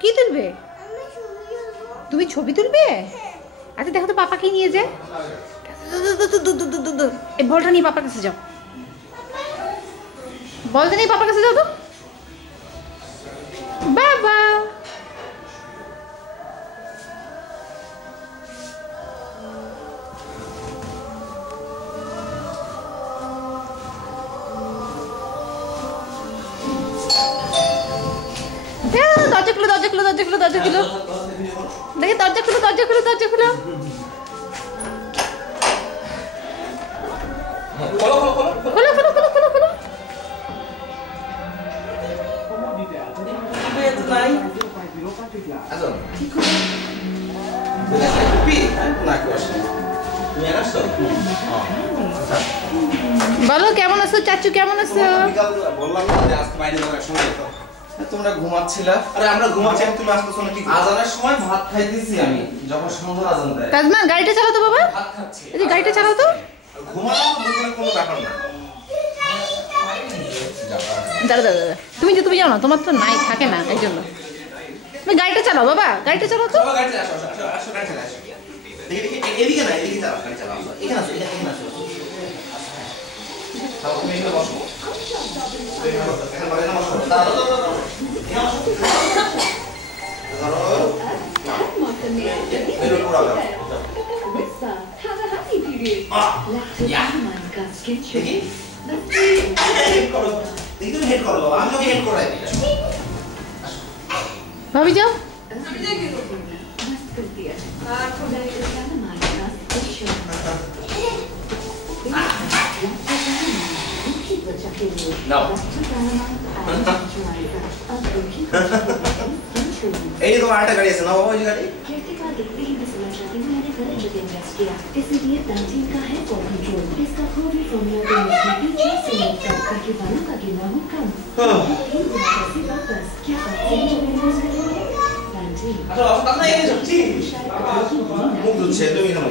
কি তুলবে? তুমি ছবি তুলবে? আচ্ছা দেখো তো পাপা কি নিয়ে যায়। এই বলটা নিয়ে পাপার কাছে যাও, বলটা নিয়ে পাপার কাছে যাও তো। বাবা দরজা খুলো, দরজা খুলো, দরজা খুলো, দরজা খুলো, দেখি দরজা খুলো, দরজা খুলো, দরজা খুলো। খোলো খোলো খোলো খোলো খোলো। বলো কেমন আছো চাচু, কেমন আছো? তোমরা ঘুমাচ্ছিলা? আরে আমরা ঘুমাচ্ছি, তুমি আসতেছো না? কি আজানের সময় ভাত খাইতেছি আমি, যখন সন্ধ্যার আজান দেয়। তাজমা গাড়িটা চালাও তো বাবা, ভাত খাচ্ছি। এই যে গাড়িটা চালাও তো। ঘুমানো তো দুজনের কোনো ব্যাপার না। দাঁড়া দাঁড়া দাঁড়া, তুমি যাও না, তোমার তো নাই থাকে না এই জন্য। তুমি গাড়িটা চালাও বাবা, গাড়িটা চালাও তো। বাবা গাড়িতে আসো, আসো আসো, গাড়ি চালা আসো। দেখি দেখি এদিকে না, এদিকে চালাও, গাড়ি চালাও। এখানে আসো, এখানে আসো। তাও তুমি এখানে বসো। এখানে বসো। দাঁড়াও দাঁড়াও দাঁড়াও। এখানে বসো। দাঁড়াও। এর উপর আগাও। দেখি হেড করো, দেখি তুমি হেড করো বাবা, আমি ওকে হেড করাই দিই। ভাবি যাও। এই যে তোমার আরেকটা গাড়ি আছে না বাবা, ওই গাড়ি। इसीलिए तंजीम का है फॉर कंट्रोल। इसका कोई फॉर्मूला तो नहीं है, जो सिलेक्ट ताकि बालों का गिरना हो कम। बस क्या आप सही जगह यूज करेंगे? तंजीम अच्छा, आप ना ये सच्ची मुंह दूध से तो ही ना